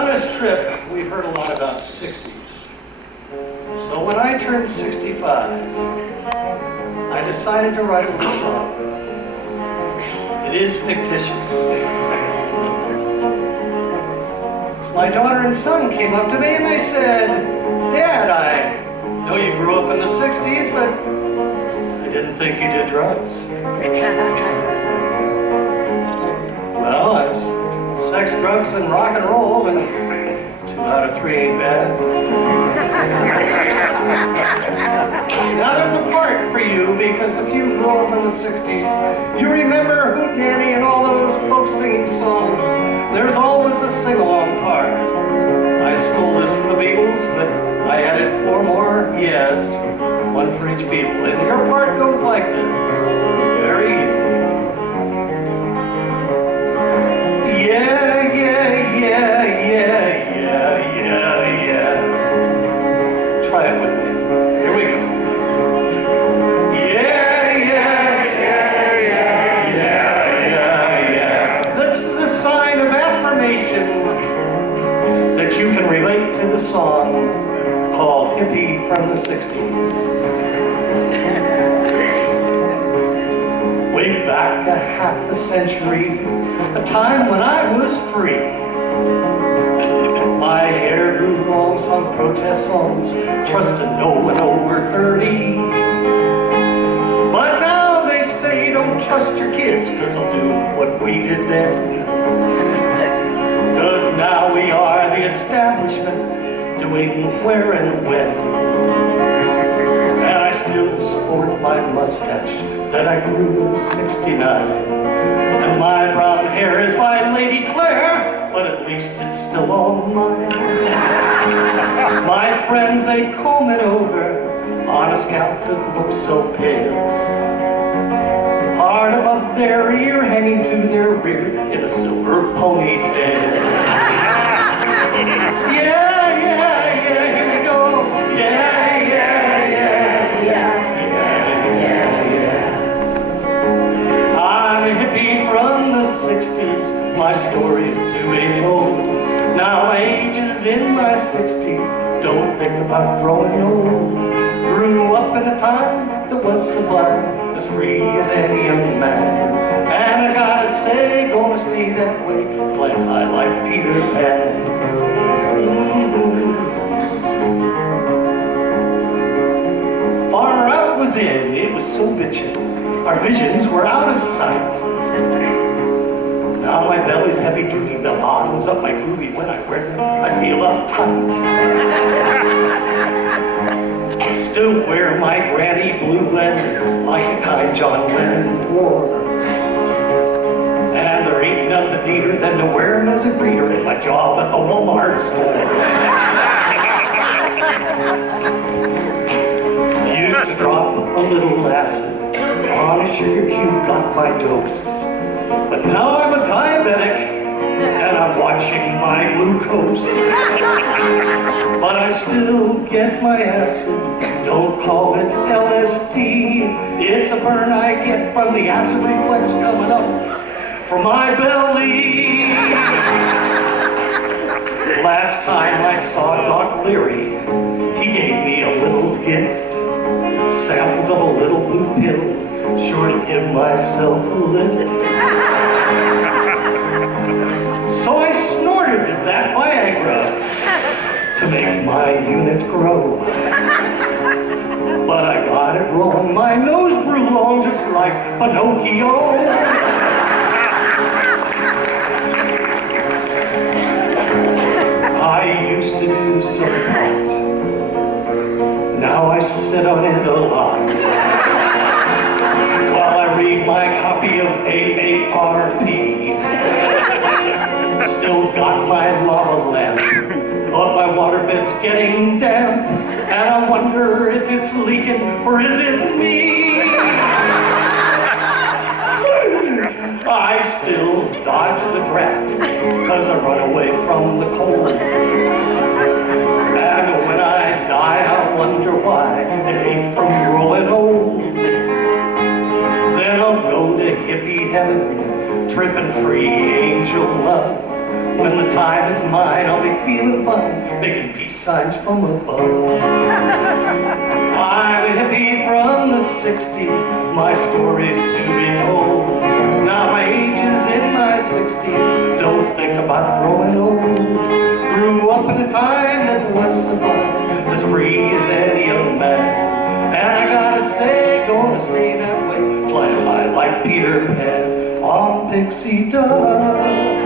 On this trip, we've heard a lot about 60s. So when I turned 65, I decided to write a little song. It is fictitious. My daughter and son came up to me and they said, "Dad, I know you grew up in the 60s, but I didn't think you did drugs." Well, as sex, drugs, and rock and roll, and 2 out of 3 ain't bad. Now there's a part for you, because if you grew up in the 60s, you remember Hootenanny and all those folk singing songs. There's always a sing-along part. I stole this from the Beatles, but I added 4 more yes, 1 for each Beatle. And your part goes like this. Very easy. Yeah, yeah, yeah, yeah, yeah, yeah, yeah. Try it with me. Here we go. Yeah, yeah, yeah, yeah, yeah, yeah, yeah. This is a sign of affirmation that you can relate to the song called Hippie from the 60s. Way back a half a century, a time when I was free. My hair grew long, sung protest songs, trusted no one over 30. But now they say don't trust your kids, 'cause they'll do what we did then. 'Cause now we are the establishment, doing where and when. And I still sport my mustache that I grew in '69. And my brown hair is by Lady Claire, but at least it's still all mine. My friends, they comb it over on a scalp that looks so pale. Part above their ear hanging to their rear in a silver ponytail. Yeah, yeah, yeah, here we go. Yeah, yeah, yeah, yeah, yeah, yeah, yeah. I'm a hippie from the 60s, my story's to be told. Now my age is in my 60s, don't think about growing old. Grew up in a time that was sublime, as free as any young man. And I gotta say, gonna stay that way, flying high like Peter Pan. Far out was in, it was so bitchin', our visions were out of sight. Now my belly's heavy duty, the bottom's up my groovy, when I wear them, I feel uptight. Still wear my granny blue lens, like the kind John Lennon wore. And there ain't nothing neater than to wear them as a greeter at my job at the Walmart store. Used to drop a little acid on a sugar cube, got my dose. But now I'm a diabetic, and I'm watching my glucose. But I still get my acid, don't call it LSD. It's a burn I get from the acid reflex coming up from my belly. Last time I saw Doc Leary, he gave me a little gift. Samples of a little blue pill, sure to give myself a lift. So I snorted that Viagra to make my unit grow. But I got it wrong, my nose grew long just like Pinocchio. I used to do some pot, now I sit on it a lot. While I read my copy of AARP. Still got my lava lamp, but my waterbed's getting damp, and I wonder if it's leaking or is it me? I still dodge the draft, 'cause I run away from the cold. And when I die, I wonder why it ain't from growing old. Then I'll go to hippie heaven, tripping free angel love. When the time is mine, I'll be feeling fine, making peace signs from above. I'm a hippie from the 60s, my story's to be told. Now my age is in my 60s, don't think about growing old. Grew up in a time that was sublime, as free as any young man. And I gotta say, gonna stay that way, flying high like Peter Pan on pixie dust.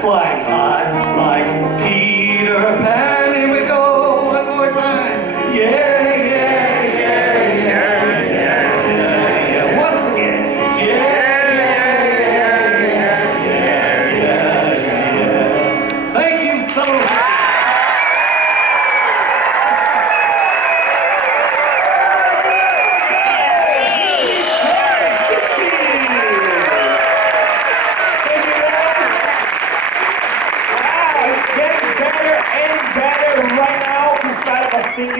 Flying high like Peter Pan, here we go one more time, yeah.